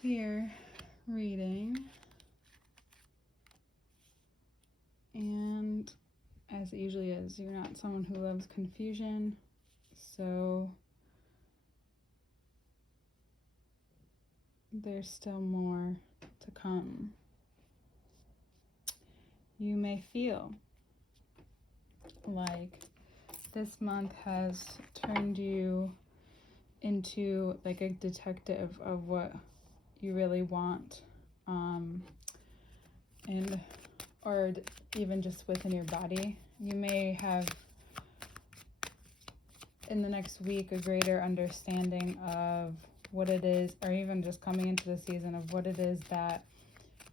clear reading. And as it usually is, you're not someone who loves confusion, so there's still more to come. You may feel like this month has turned you into like a detective of what you really want, and or even just within your body. You may have in the next week a greater understanding of what it is, or even just coming into the season of what it is that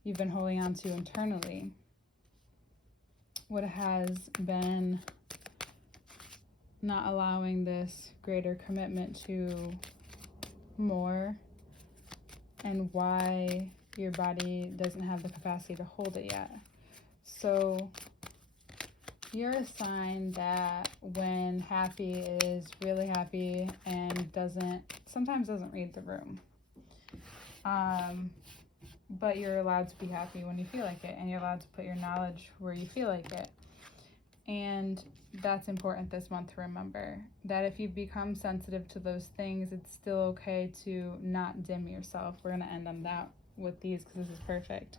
you've been holding on to internally, what has been not allowing this greater commitment to more, and why your body doesn't have the capacity to hold it yet. So you're a sign that when happy is really happy and sometimes doesn't read the room. But you're allowed to be happy when you feel like it, and you're allowed to put your knowledge where you feel like it. And that's important this month to remember, that if you become sensitive to those things, it's still okay to not dim yourself. We're going to end on that with these because this is perfect.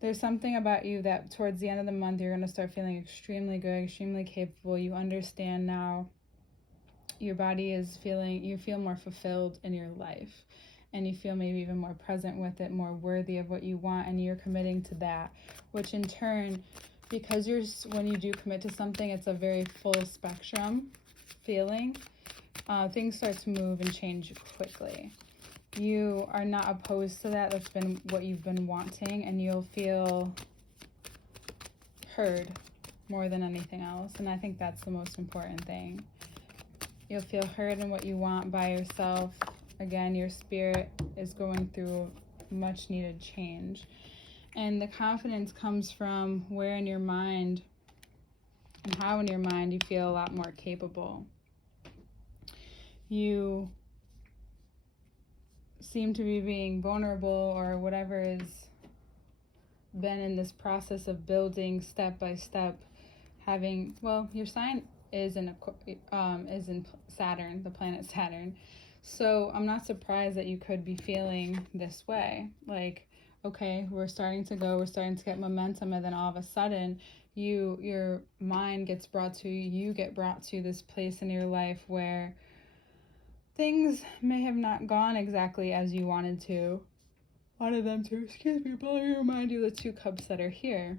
There's something about you that towards the end of the month, you're going to start feeling extremely good, extremely capable. You understand now your body is you feel more fulfilled in your life, and you feel maybe even more present with it, more worthy of what you want, and you're committing to that, which in turn, because when you do commit to something, it's a very full spectrum feeling. Things start to move and change quickly. You are not opposed to that. That's been what you've been wanting, and you'll feel heard more than anything else. And I think that's the most important thing. You'll feel heard in what you want by yourself. Again, your spirit is going through much needed change. And the confidence comes from where in your mind and how in your mind you feel a lot more capable. You seem to be being vulnerable, or whatever has been in this process of building step by step, your sign is in Saturn, the planet Saturn. So I'm not surprised that you could be feeling this way. Like, okay, we're starting to get momentum, and then all of a sudden your mind gets you get brought to this place in your life where things may have not gone exactly as you wanted them to, but let me remind you the 2 cups that are here.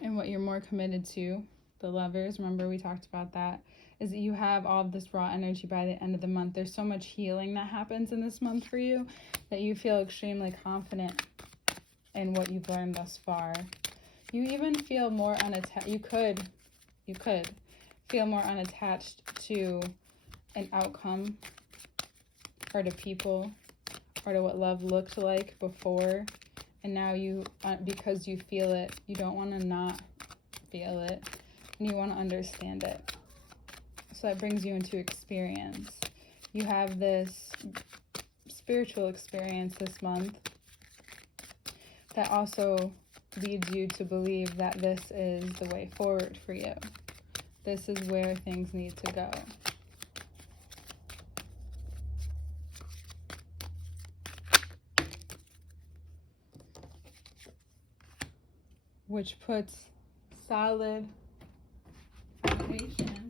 And what you're more committed to, the Lovers, remember we talked about that, is that you have all of this raw energy by the end of the month. There's so much healing that happens in this month for you that you feel extremely confident in what you've learned thus far. You even feel more unattached. You could feel more unattached to an outcome, or to people, or to what love looked like before. And now because you feel it, you don't want to not feel it, and you want to understand it. So that brings you into experience. You have this spiritual experience this month that also leads you to believe that this is the way forward for you. This is where things need to go. Which puts solid foundation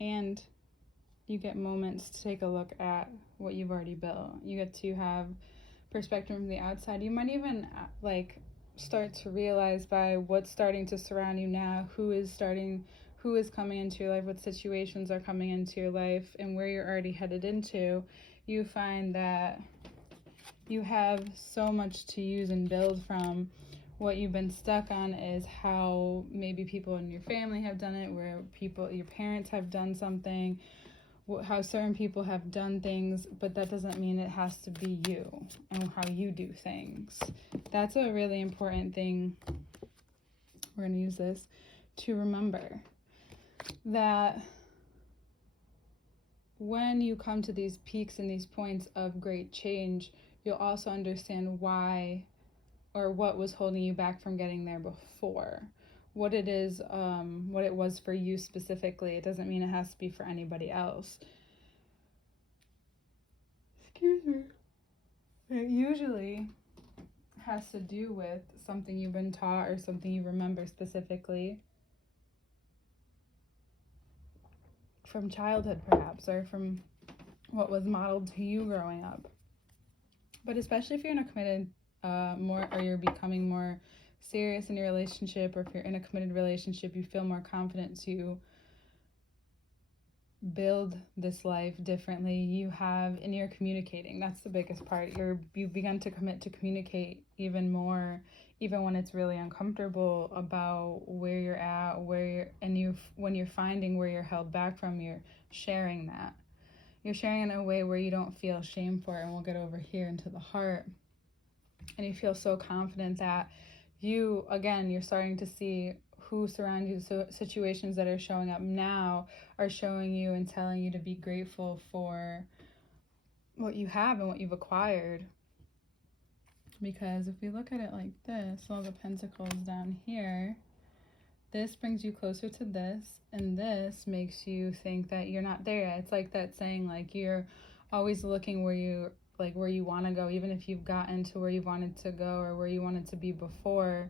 and you get moments to take a look at what you've already built. You get to have perspective from the outside. You might even start to realize by what's starting to surround you now, who is coming into your life, what situations are coming into your life, and where you're already headed into. You find that you have so much to use and build from. What you've been stuck on is how maybe people in your family have done it, where your parents have done something, how certain people have done things, but that doesn't mean it has to be you and how you do things. That's a really important thing. We're going to use this to remember that when you come to these peaks and these points of great change, you'll also understand why or what was holding you back from getting there before. What it is, what it was for you specifically. It doesn't mean it has to be for anybody else. Excuse me. It usually has to do with something you've been taught or something you remember specifically from childhood, perhaps, or from what was modeled to you growing up. But especially if you're in a committed more, or you're becoming more serious in your relationship, or if you're in a committed relationship, you feel more confident to build this life differently. You have, and you're communicating. That's the biggest part. You've begun to commit to communicate even more, even when it's really uncomfortable, about where you're at, when you're finding where you're held back from, you're sharing that. You're sharing in a way where you don't feel shame for it, and we'll get over here into the heart. And you feel so confident that you're starting to see who surround you. So situations that are showing up now are showing you and telling you to be grateful for what you have and what you've acquired. Because if we look at it like this, all the pentacles down here, this brings you closer to this, and this makes you think that you're not there yet. It's like that saying, like, you're always looking where you want to go, even if you've gotten to where you wanted to go or where you wanted to be before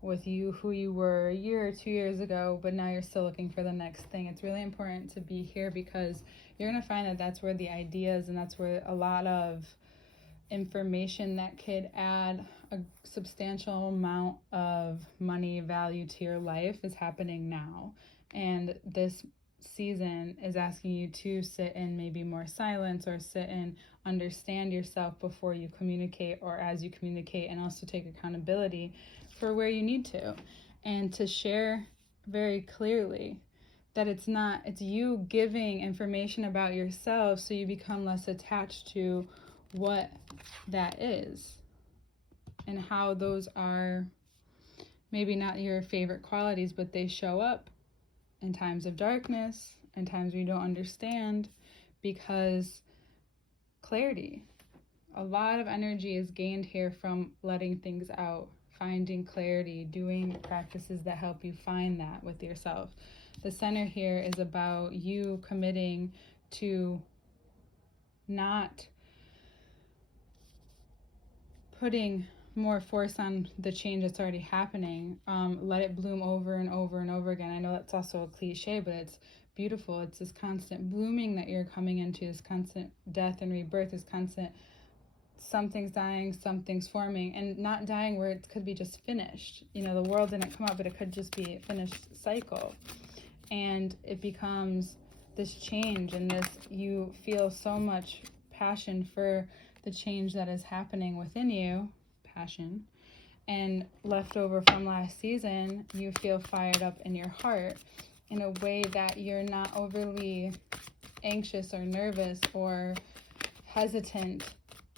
with who you were a year or 2 years ago, but now you're still looking for the next thing. It's really important to be here, because you're going to find that that's where the ideas and that's where a lot of information that could add a substantial amount of money value to your life is happening now. And this season is asking you to sit in maybe more silence, or sit and understand yourself before you communicate, or as you communicate, and also take accountability for where you need to, and to share very clearly that it's you giving information about yourself, so you become less attached to what that is and how those are maybe not your favorite qualities, but they show up in times of darkness and times where you don't understand, because clarity, a lot of energy is gained here from letting things out, finding clarity, doing practices that help you find that with yourself. The center here is about you committing to not putting more force on the change that's already happening. Let it bloom over and over and over again. I know that's also a cliche, but it's beautiful. It's this constant blooming that you're coming into, this constant death and rebirth, this constant something's dying, something's forming, and not dying where it could be just finished. The world didn't come up, but it could just be a finished cycle. And it becomes this change, and you feel so much passion for the change that is happening within you, passion, and left over from last season, you feel fired up in your heart in a way that you're not overly anxious or nervous or hesitant.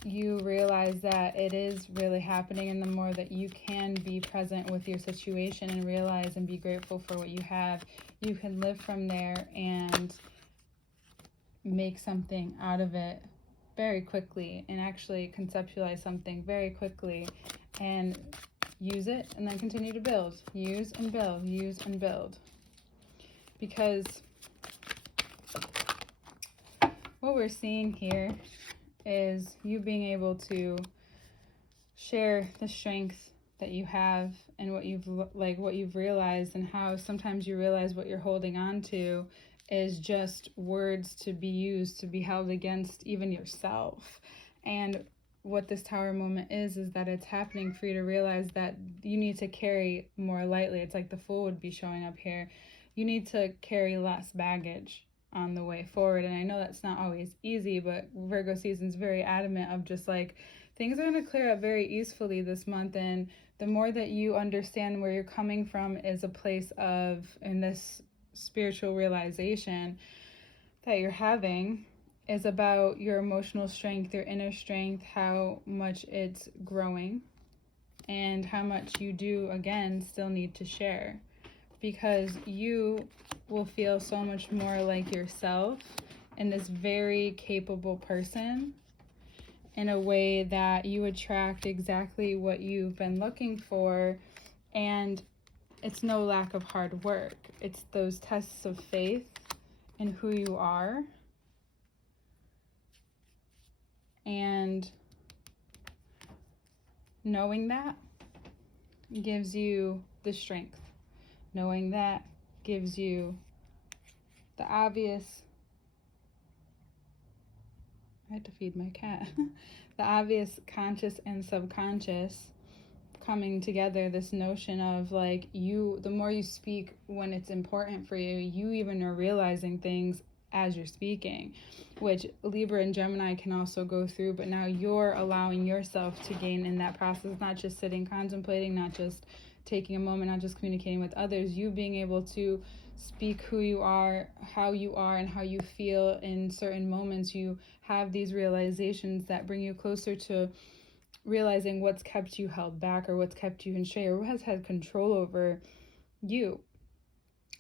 You realize that it is really happening, and the more that you can be present with your situation and realize and be grateful for what you have, you can live from there and make something out of it very quickly, and actually conceptualize something very quickly and use it, and then continue to build. Use and build, use and build. Because what we're seeing here is you being able to share the strength that you have and what you've realized, and how sometimes you realize what you're holding on to is just words to be used to be held against even yourself. And what this tower moment is that it's happening for you to realize that you need to carry more lightly. It's like the Fool would be showing up here. You need to carry less baggage on the way forward. And I know that's not always easy, but Virgo season's very adamant of just like, things are going to clear up very easily this month. And the more that you understand where you're coming from is a place of, in this spiritual realization, that you're having is about your emotional strength, your inner strength, how much it's growing, and how much you do, again, still need to share. Because you will feel so much more like yourself and this very capable person in a way that you attract exactly what you've been looking for. And it's no lack of hard work. It's those tests of faith in who you are. And knowing that gives you the strength. Knowing that gives you the obvious, I had to feed my cat, the obvious conscious and subconscious coming together, this notion of like the more you speak when it's important for you, you even are realizing things as you're speaking, which Libra and Gemini can also go through, but now you're allowing yourself to gain in that process, not just sitting contemplating, not just taking a moment, not just communicating with others, you being able to speak who you are, and how you feel in certain moments. You have these realizations that bring you closer to realizing what's kept you held back, or what's kept you in shade, or what has had control over you.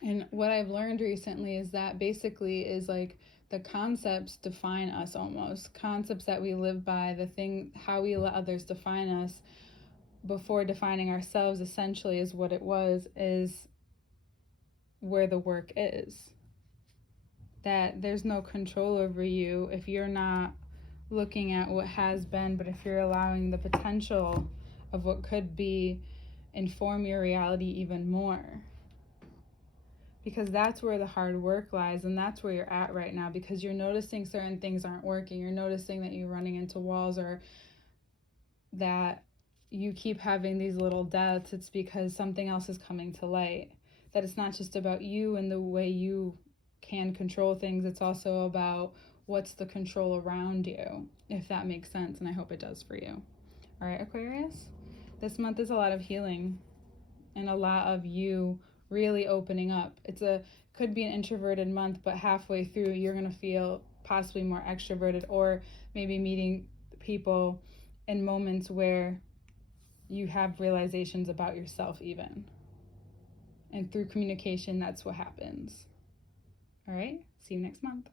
And what I've learned recently is that basically is like the concepts define us almost. Concepts that we live by, how we let others define us before defining ourselves, essentially is what it is where the work is. That there's no control over you if you're not looking at what has been, but if you're allowing the potential of what could be inform your reality even more. Because that's where the hard work lies, and that's where you're at right now, because you're noticing certain things aren't working. You're noticing that you're running into walls, or that you keep having these little doubts. It's because something else is coming to light. That it's not just about you and the way you can control things. It's also about what's the control around you, if that makes sense, and I hope it does for you. All right, Aquarius, this month is a lot of healing and a lot of you really opening up. Could be an introverted month, but halfway through you're going to feel possibly more extroverted, or maybe meeting people in moments where you have realizations about yourself even. And through communication, that's what happens. All right, see you next month.